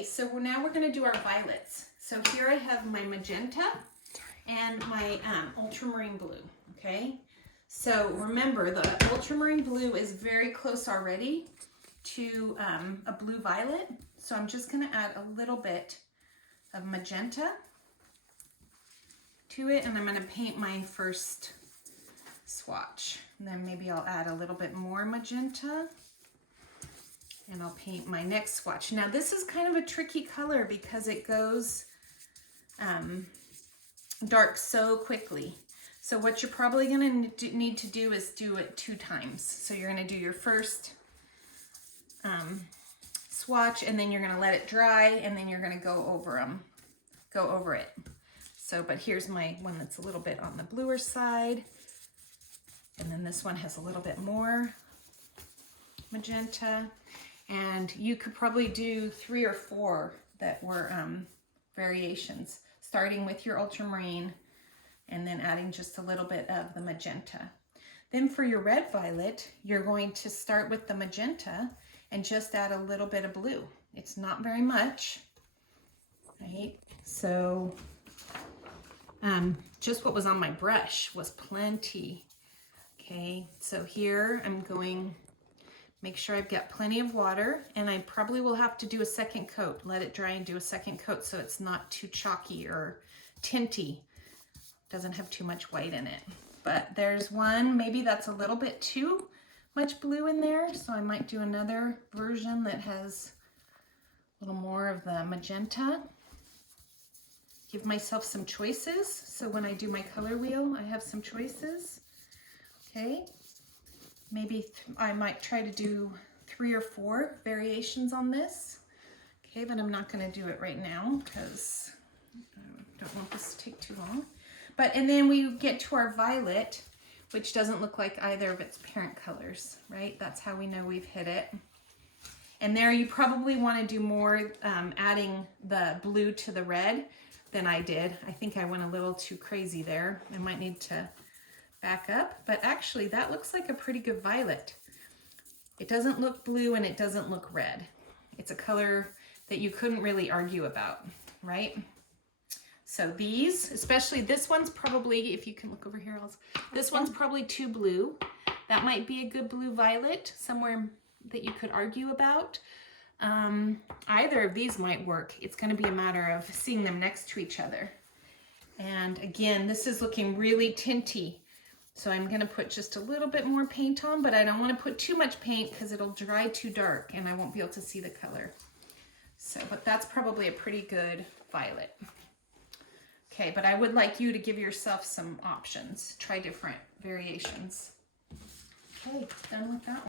Okay, so now we're going to do our violets. So here I have my magenta and my ultramarine blue, okay? So remember, the ultramarine blue is very close already to a blue violet. So I'm just going to add a little bit of magenta to it, and I'm going to paint my first swatch. And then maybe I'll add a little bit more magenta, and I'll paint my next swatch. Now this is kind of a tricky color because it goes dark so quickly. So what you're probably going to need to do is do it 2 times. So you're going to do your first swatch, and then you're going to let it dry, and then you're going to go over it. So, but here's my one that's a little bit on the bluer side, and then this one has a little bit more magenta, and you could probably do 3 or 4 that were variations, starting with your ultramarine and then adding just a little bit of the magenta. Then for your red violet, you're going to start with the magenta and just add a little bit of blue. It's not very much, right? So just what was on my brush was plenty. Okay, so here I'm going, make sure I've got plenty of water, and I probably will have to do a second coat, let it dry and do a second coat so it's not too chalky or tinty. Doesn't have too much white in it. But there's one, maybe that's a little bit too much blue in there, so I might do another version that has a little more of the magenta. Give myself some choices, so when I do my color wheel, I have some choices. Okay, maybe I might try to do 3 or 4 variations on this. Okay, but I'm not going to do it right now because I don't want this to take too long. But, and then we get to our violet, which doesn't look like either of its parent colors, right? That's how we know we've hit it. And there you probably want to do more adding the blue to the red than I did. I think I went a little too crazy there. I might need to back up, but actually that looks like a pretty good violet. It doesn't look blue and it doesn't look red. It's a color that you couldn't really argue about, right? So these, especially this one's probably, if you can look over here, this one's probably too blue. That might be a good blue violet, somewhere that you could argue about. Either of these might work. It's going to be a matter of seeing them next to each other. And again, this is looking really tinty. So I'm going to put just a little bit more paint on, but I don't want to put too much paint because it'll dry too dark and I won't be able to see the color. So, but that's probably a pretty good violet. Okay, but I would like you to give yourself some options. Try different variations. Okay, done with that one.